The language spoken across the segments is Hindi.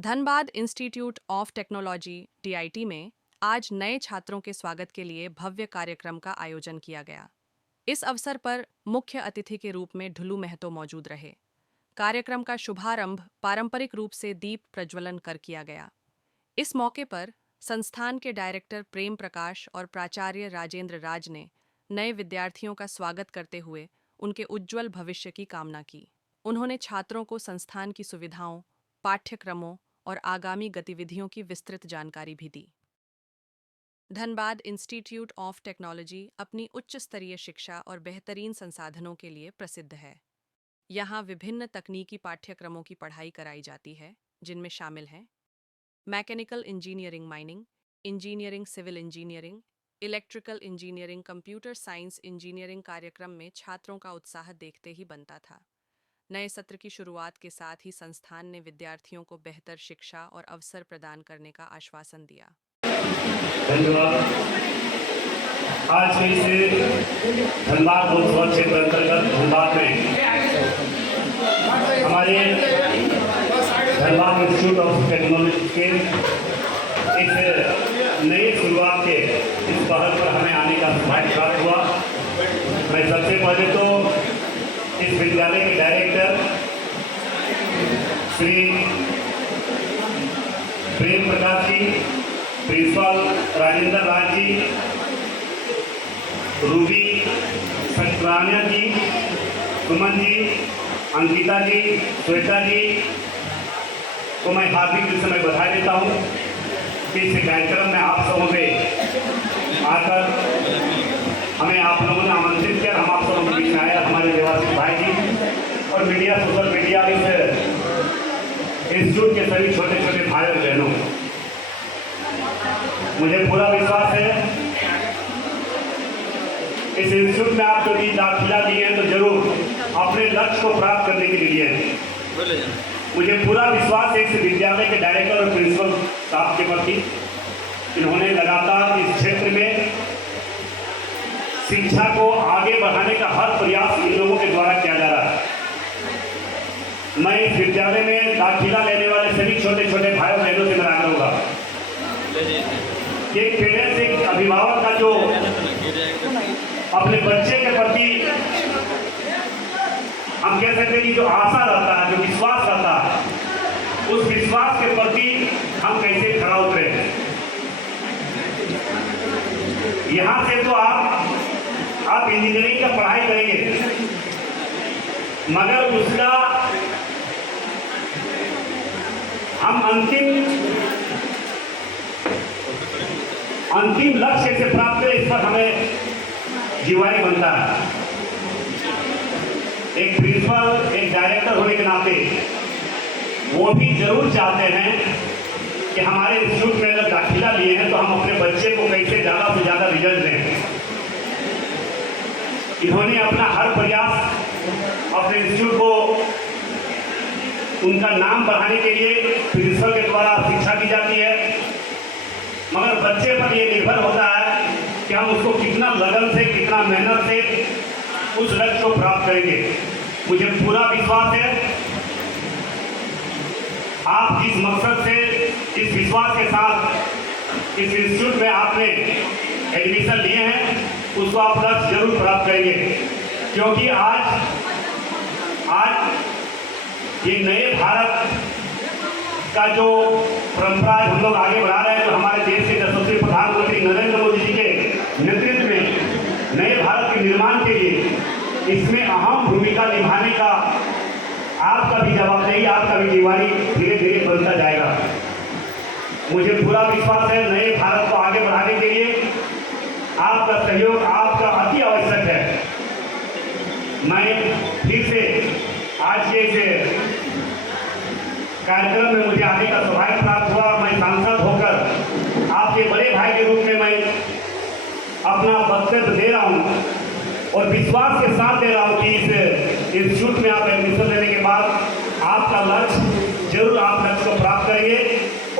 Dhanbad institute of technology (DIT) में आज नए छात्रों के स्वागत के लिए भव्य कार्यक्रम का आयोजन किया गया। इस अवसर पर मुख्य अतिथि के रूप में ढुलू महतो मौजूद रहे। कार्यक्रम का शुभारंभ पारंपरिक रूप से दीप प्रज्वलन कर किया गया। इस मौके पर संस्थान के डायरेक्टर प्रेम प्रकाश और प्राचार्य राजेंद्र राज ने नए विद्यार्थियों का स्वागत करते हुए उनके उज्ज्वल भविष्य की कामना की। उन्होंने छात्रों को संस्थान की सुविधाओं, पाठ्यक्रमों और आगामी गतिविधियों की विस्तृत जानकारी भी दी। धनबाद इंस्टीट्यूट ऑफ टेक्नोलॉजी अपनी उच्च स्तरीय शिक्षा और बेहतरीन संसाधनों के लिए प्रसिद्ध है। यहाँ विभिन्न तकनीकी पाठ्यक्रमों की पढ़ाई कराई जाती है, जिनमें शामिल हैं mechanical engineering mining, engineering civil engineering, electrical engineering, computer science engineering. कार्यक्रम में छात्रों का उत्साह देखते ही बनता था। नए सत्र की शुरुआत के साथ ही संस्थान ने विद्यार्थियों को बेहतर शिक्षा और अवसर प्रदान करने का आश्वासन दिया। धन्यवाद। आज के इस धनबाद लोकसभा क्षेत्र अंतर्गत धनबाद में हमारे धनबाद इंस्टीट्यूट ऑफ टेक्नोलॉजी के इस नई शुरुआत के इस पहल पर हमें आने का सौभाग्य प्राप्त हुआ। मैं सबसे पहले तो इस विद्यालय के director Shri Prem Prakash ji, principal Rajendra Raj ji, Ruby Satyanarayan जी, सुमन जी, अंकिता जी, श्वेता जी को मैं हार्दिक दिल से मैं बधाई देता हूँ कि इस कार्यक्रम में आप सबों से आकर हमें आप लोगों ने आमंत्रित किया। हम आप सबों के बीच में आए, हमारे देवासी भाई जी और मीडिया, सोशल मीडिया, इस इंस्टीट्यूट के सभी छोटे छोटे भाई और बहनों, मुझे पूरा विश्वास है इस इंस्टीट्यूट में आप जो भी दाखिला दिए हैं तो जरूर अपने लक्ष्य को प्राप्त करने के लिए हैं। मुझे पूरा विश्वास है इस विद्यालय के डायरेक्टर और प्रिंसिपल साहब के प्रति। इन्होंने लगातार इस क्षेत्र में शिक्षा को आगे बढ़ाने का हर प्रयास इन लोगों के द्वारा किया जा रहा है। मैं इस विद्यालय में दाखिला लेने वाले सभी छोटे छोटे भाइयों बहनों से मेरा आग्रह होगा कि एक पेरेंट्स, एक अभिभावक का जो अपने बच्चे के प्रति हम कह सकते हैं कि जो आशा रहता है, जो विश्वास रहता है, उस विश्वास के प्रति हम कैसे खड़ा उतरे। यहाँ से तो आप इंजीनियरिंग का पढ़ाई करेंगे, मगर उसका हम अंतिम लक्ष्य कैसे प्राप्त करें, इस पर हमें जीवानी बनता है। एक प्रिंसिपल, एक डायरेक्टर होने के नाते वो भी जरूर चाहते हैं कि हमारे इंस्टीट्यूट में अगर दाखिला लिए हैं तो हम अपने बच्चे को कैसे ज़्यादा से ज़्यादा रिजल्ट दें। इन्होंने अपना हर प्रयास अपने इंस्टीट्यूट को उनका नाम बढ़ाने के लिए प्रिंसिपल के द्वारा शिक्षा दी जाती है, मगर बच्चे पर यह निर्भर होता है कि हम उसको कितना लगन से, कितना मेहनत से उस लक्ष्य को प्राप्त करेंगे। मुझे पूरा विश्वास है आप जिस मकसद से, इस विश्वास के साथ इस इंस्टीट्यूट में आपने एडमिशन लिए हैं, उसको आप लक्ष्य जरूर प्राप्त करेंगे। क्योंकि आज ये नए भारत का जो परंपरा हम लोग आगे बढ़ा रहे हैं, जो हमारे देश के यशस्वी प्रधानमंत्री नरेंद्र मोदी जी के नेतृत्व में नए भारत के निर्माण के लिए इसमें अहम भूमिका निभाने का आपका भी जवाबदेही, आपका भी जिम्मेदारी धीरे धीरे बनता जाएगा। मुझे पूरा विश्वास है नए भारत को आगे बढ़ाने के लिए आपका सहयोग, आपका अति आवश्यक है। मैं फिर से आज के इस कार्यक्रम में मुझे आने का सौभाग्य प्राप्त हुआ। मैं सांसद होकर आपके बड़े भाई के रूप में मैं अपना वक्तव्य दे रहा हूँ और विश्वास के साथ दे रहा हूँ कि इस इंस्टीट्यूट में आप एडमिशन लेने के बाद आपका लक्ष्य जरूर आप लक्ष्य को प्राप्त करेंगे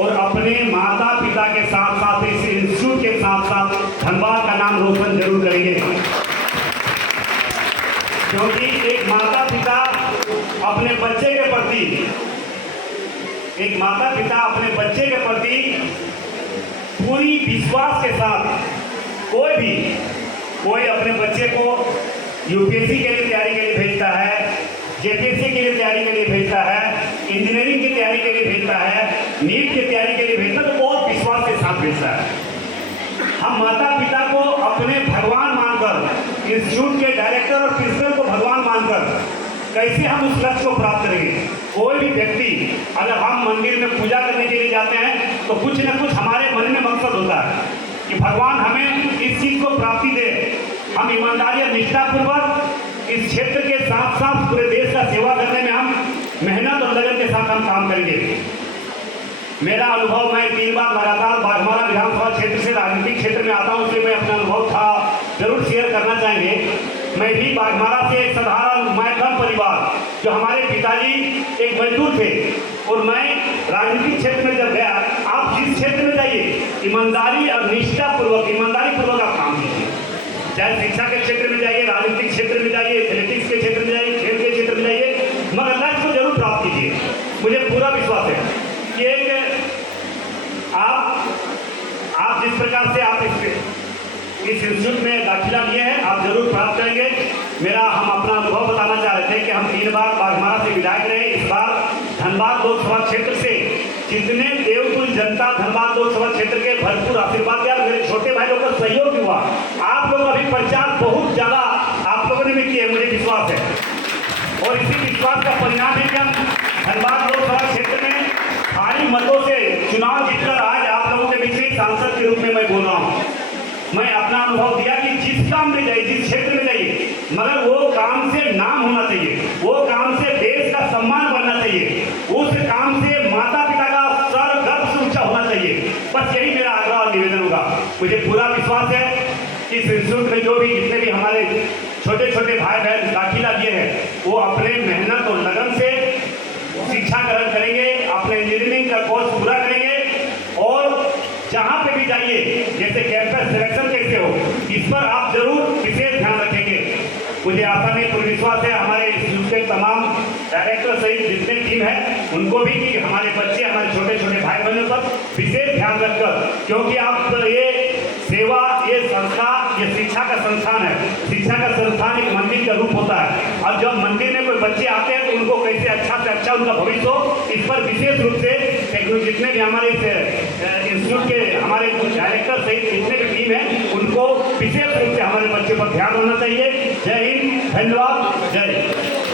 और अपने माता पिता के साथ साथ इस इंस्टीट्यूट के साथ साथ धनबाद का नाम रोशन जरूर करेंगे। क्योंकि एक माता पिता अपने बच्चे के प्रति एक माता पिता अपने बच्चे के प्रति पूरी विश्वास के साथ कोई अपने बच्चे को यूपीएससी के लिए तैयारी के लिए भेजता है, जेपीएससी के लिए तैयारी के लिए भेजता है, इंजीनियरिंग की तैयारी के लिए भेजता है, नीट की तैयारी के लिए भेजता है, तो बहुत विश्वास के साथ भेजता है। हम माता पिता को अपने भगवान मानकर, इंस्टीट्यूट के डायरेक्टर और प्रिंसिपल को भगवान मानकर कैसे हम उस लक्ष्य को प्राप्त करेंगे। कोई भी व्यक्ति अगर हम मंदिर में पूजा करने के लिए जाते हैं तो कुछ न कुछ हमारे मन में मकसद होता है कि भगवान हमें इस चीज को प्राप्ति दे। हम ईमानदारी और निष्ठापूर्वक इस क्षेत्र के साथ साथ पूरे देश का सेवा करने में हम मेहनत और लगन के साथ हम काम करेंगे। मेरा अनुभव, मैं 3 बार लगातार बाघमारा विधानसभा क्षेत्र से राजनीतिक क्षेत्र में आता हूँ, इसलिए मैं अपना अनुभव था जरूर शेयर करना चाहेंगे। मैं भी बाघमारा से एक साधारण मैथम परिवार, जो हमारे पिताजी एक मजदूर थे, और मैं राजनीतिक क्षेत्र में जब गया, आप जिस क्षेत्र में जाइए ईमानदारी और निष्ठापूर्वक, ईमानदारी पूर्वक आप काम कीजिए। चाहे शिक्षा के क्षेत्र में जाइए, राजनीतिक क्षेत्र में जाइए, एथलेटिक्स के क्षेत्र में जाइए, खेल के क्षेत्र में जाइए, मगर लक्ष्य को जरूर प्राप्त कीजिए। मुझे पूरा विश्वास है कि एक आप जिस प्रकार से आप इस इंस्टीट्यूट में दाखिला लिए हैं, आप जरूर प्राप्त करेंगे। हम अपना अनुभव बताना चाह रहे थे कि हम 3 बार बाघमारा से विधायक रहे। इस बार धनबाद लोकसभा क्षेत्र से जितने देवपुर जनता धनबाद लोकसभा क्षेत्र के भरपूर आशीर्वाद दिया, मेरे छोटे भाई लोगों का सहयोग भी हुआ। आप लोग अभी प्रचार बहुत ज्यादा आप लोगों ने भी किया, मुझे विश्वास है, और इसी विश्वास का परिणाम है कि हम धनबाद लोकसभा क्षेत्र में भारी मतों से चुनाव जीतकर आज आप लोगों के बीच में सांसद के रूप में मैं बोल रहा हूँ। मैं अपना अनुभव दिया कि जिस काम में जाइए, जिस क्षेत्र में जाइए, मगर वो काम से नाम होना चाहिए, वो काम से देश का सम्मान बनना चाहिए, उस काम से माता पिता का सर गर्व से ऊंचा होना चाहिए। बस यही मेरा आग्रह और निवेदन होगा। मुझे पूरा विश्वास है कि इस इंस्टीट्यूट में जो भी जितने भी हमारे छोटे छोटे भाई बहन दाखिला लिए हैं, वो अपने मेहनत और लगन से शिक्षा ग्रहण करेंगे, अपने इंजीनियरिंग का कोर्स पूरा करेंगे, और जहां पे भी जाइए, जैसे कैंपस सिलेक्शन कैसे हो, इस पर आप जरूर विशेष ध्यान रखेंगे। मुझे आशा नहीं, पूरी विश्वास है हमारे इंस्टीट्यूट के तमाम डायरेक्टर सहित जितने टीम है उनको भी, कि हमारे बच्चे, हमारे छोटे छोटे भाई बहनों पर विशेष ध्यान रखकर, क्योंकि आप ये सेवा, ये संस्था, ये शिक्षा का संस्थान है। शिक्षा का संस्थान एक मंदिर का रूप होता है। अब जब मंदिर में कोई बच्चे आते हैं तो उनको कैसे अच्छा से अच्छा उनका भविष्य हो, इस पर विशेष रूप से जितने भी हमारे इंस्टीट्यूट के हमारे डायरेक्टर सहित जितने भी टीम है, उनको विशेष रूप से हमारे बच्चे पर ध्यान होना चाहिए। जय हिंद, धन्यवाद, जय।